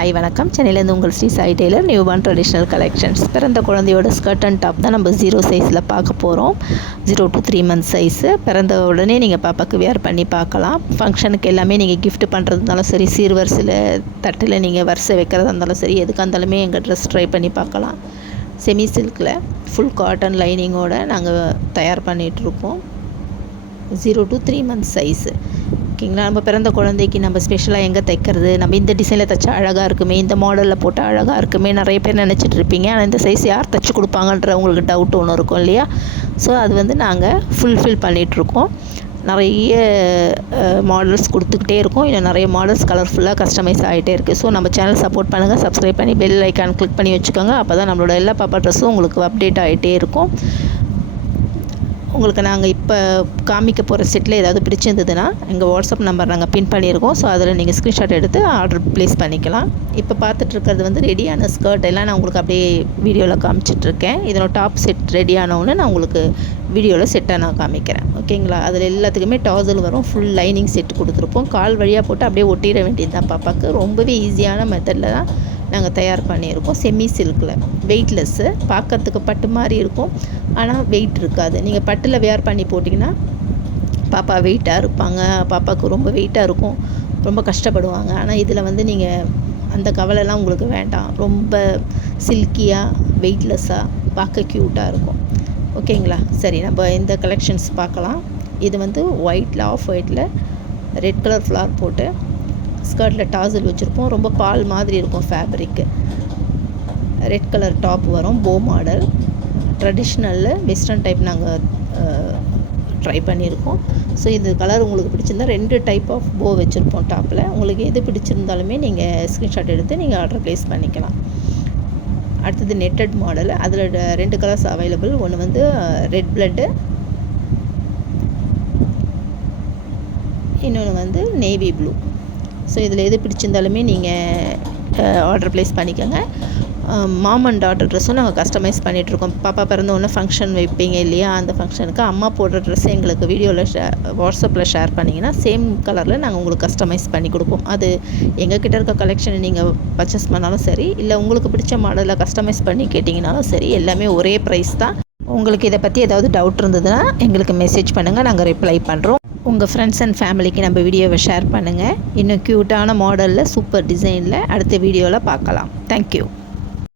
Hi வணக்கம். சென்னையிலேருந்து உங்கள் Sri Sai tailor. New born traditional collections. பிறந்த குழந்தையோட ஸ்கர்ட் அண்ட் டாப் தான் நம்ம 0 சைஸில் பார்க்க போகிறோம். 0 to 3 months சைஸு. பிறந்த உடனே நீங்கள் பாப்பாவுக்கு வேர் பண்ணி பார்க்கலாம். ஃபங்க்ஷனுக்கு எல்லாமே நீங்கள் கிஃப்ட் பண்ணுறதுனாலும் சரி, சீர்வரிசையில் தட்டில் நீங்கள் வரிசை வைக்கிறதா இருந்தாலும் சரி, எதுக்காக இருந்தாலுமே எங்கள் ட்ரெஸ் ட்ரை பண்ணி பார்க்கலாம். செமி சில்கில் ஃபுல் காட்டன் லைனிங்கோடு நாங்கள் தயார் பண்ணிகிட்ருக்கோம். 0 to 3 months சைஸு. ஓகேங்களா. நம்ம பிறந்த குழந்தைக்கு நம்ம ஸ்பெஷலாக எங்கே தைக்கிறது, நம்ம இந்த டிசைனில் தைச்சா அழகாக இருக்குமே, இந்த மாடலில் போட்டால் அழகாக இருக்குமே, நிறைய பேர் நினச்சிட்டு இருப்பீங்க. ஆனால் இந்த சைஸ் யார் தைச்சி கொடுப்பாங்கன்ற உங்களுக்கு டவுட் ஒன்று இருக்கும் இல்லையா. ஸோ அது வந்து நாங்கள் ஃபுல்ஃபில் பண்ணிகிட்ருக்கோம். நிறைய மாடல்ஸ் கொடுத்துக்கிட்டே இருக்கோம். இன்னும் நிறைய மாடல்ஸ் கலர்ஃபுல்லாக கஸ்டமைஸ் ஆகிட்டே இருக்குது. ஸோ நம்ம சேனல் சப்போர்ட் பண்ணுங்கள், சப்ஸ்கிரைப் பண்ணி பெல் ஐக்கான் கிளிக் பண்ணி வச்சுக்கோங்க. அப்போ தான் நம்மளோட எல்லா பாப்பா ட்ரெஸ்ஸும் உங்களுக்கு அப்டேட் ஆகிட்டே இருக்கும். உங்களுக்கு நாங்கள் இப்போ காமிக்க போகிற செட்டில் ஏதாவது பிடிச்சிருந்ததுன்னா எங்கள் வாட்ஸ்அப் நம்பர் நாங்கள் பின் பண்ணியிருக்கோம். ஸோ அதில் நீங்கள் ஸ்க்ரீன்ஷாட் எடுத்து ஆர்டர் ப்ளேஸ் பண்ணிக்கலாம். இப்போ பார்த்துட்ருக்கிறது வந்து ரெடியான ஸ்கர்ட் எல்லாம் நான் உங்களுக்கு அப்படியே வீடியோவில் காமிச்சிட்ருக்கேன். இதனோட டாப் செட் ரெடியானவுன்னு நான் உங்களுக்கு வீடியோவில் செட்டாக நான் காமிக்கிறேன். ஓகேங்களா. அதில் எல்லாத்துக்குமே டாசல் வரும். ஃபுல் லைனிங் செட் கொடுத்துருப்போம். கால் வழியாக போட்டு அப்படியே ஒட்டிட வேண்டியது தான் பாப்பாவுக்கு. ரொம்பவே ஈஸியான மெத்தடில் தான் நாங்கள் தயார் பண்ணியிருக்கோம். செமி சில்கில் வெயிட்லெஸ்ஸு, பார்க்குறதுக்கு பட்டு மாதிரி இருக்கும், ஆனால் வெயிட் இருக்காது. நீங்கள் பட்டில் வேர் பண்ணி போட்டிங்கன்னா பாப்பா வெயிட்டாக இருப்பாங்க, பாப்பாவுக்கு ரொம்ப வெயிட்டாக இருக்கும், ரொம்ப கஷ்டப்படுவாங்க. ஆனால் இதில் வந்து நீங்கள் அந்த கவலைலாம் உங்களுக்கு வேண்டாம். ரொம்ப சில்கியாக வெயிட்லெஸ்ஸாக பார்க்க க்யூட்டாக இருக்கும். ஓகேங்களா. சரி, நம்ம இந்த கலெக்ஷன்ஸ் பார்க்கலாம். இது வந்து ஒயிட்டில், ஆஃப் ஒயிட்டில் ரெட் கலர் ஃப்ளார் போட்டு ஸ்கர்ட்டில் டாசல் வச்சுருப்போம். ரொம்ப பால் மாதிரி இருக்கும் ஃபேப்ரிக்கு. ரெட் கலர் டாப் வரும். போ மாடல் ட்ரெடிஷ்னலில் வெஸ்டர்ன் டைப் நாங்கள் ட்ரை பண்ணியிருக்கோம். ஸோ இது கலர் உங்களுக்கு பிடிச்சிருந்தா 2 டைப் ஆஃப் போ வச்சுருப்போம் டாப்பில். உங்களுக்கு எது பிடிச்சிருந்தாலுமே நீங்கள் ஸ்க்ரீன்ஷாட் எடுத்து நீங்கள் ஆர்டர் ப்ளேஸ் பண்ணிக்கலாம். அடுத்தது நெட்டட் மாடல். அதில் 2 கலர்ஸ் அவைலபிள். ஒன்று வந்து ரெட் பிளட்டு, இன்னொன்று வந்து நேவி ப்ளூ. ஸோ இதில் எது பிடிச்சிருந்தாலுமே நீங்கள் ஆர்டர் ப்ளேஸ் பண்ணிக்கோங்க. மாம் அண்ட் டாட்டர் ட்ரெஸ்ஸும் நாங்கள் கஸ்டமைஸ் பண்ணிகிட்ருக்கோம். பாப்பா பிறந்த ஒன்று ஃபங்க்ஷன் வைப்பீங்க இல்லையா, அந்த ஃபங்க்ஷனுக்கு அம்மா போடுற ட்ரெஸ் எங்களுக்கு வீடியோவில் வாட்ஸ்அப்பில் ஷேர் பண்ணிங்கன்னா சேம் கலரில் நாங்கள் உங்களுக்கு கஸ்டமைஸ் பண்ணி கொடுப்போம். அது எங்ககிட்ட இருக்க கலெக்ஷனை நீங்கள் பர்ச்சேஸ் பண்ணாலும் சரி, இல்லை உங்களுக்கு பிடிச்ச மாடலில் கஸ்டமைஸ் பண்ணி கேட்டிங்கனாலும் சரி, எல்லாமே ஒரே ப்ரைஸ் தான். உங்களுக்கு இதை பற்றி ஏதாவது டவுட் இருந்ததுன்னா எங்களுக்கு மெசேஜ் பண்ணுங்கள், நாங்கள் ரிப்ளை பண்ணுறோம். உங்கள் ஃப்ரெண்ட்ஸ் அண்ட் ஃபேமிலிக்கு நம்ம வீடியோவை ஷேர் பண்ணுங்கள். இன்னும் க்யூட்டான மாடலில் சூப்பர் டிசைனில் அடுத்த வீடியோவில் பார்க்கலாம். தேங்க்யூ.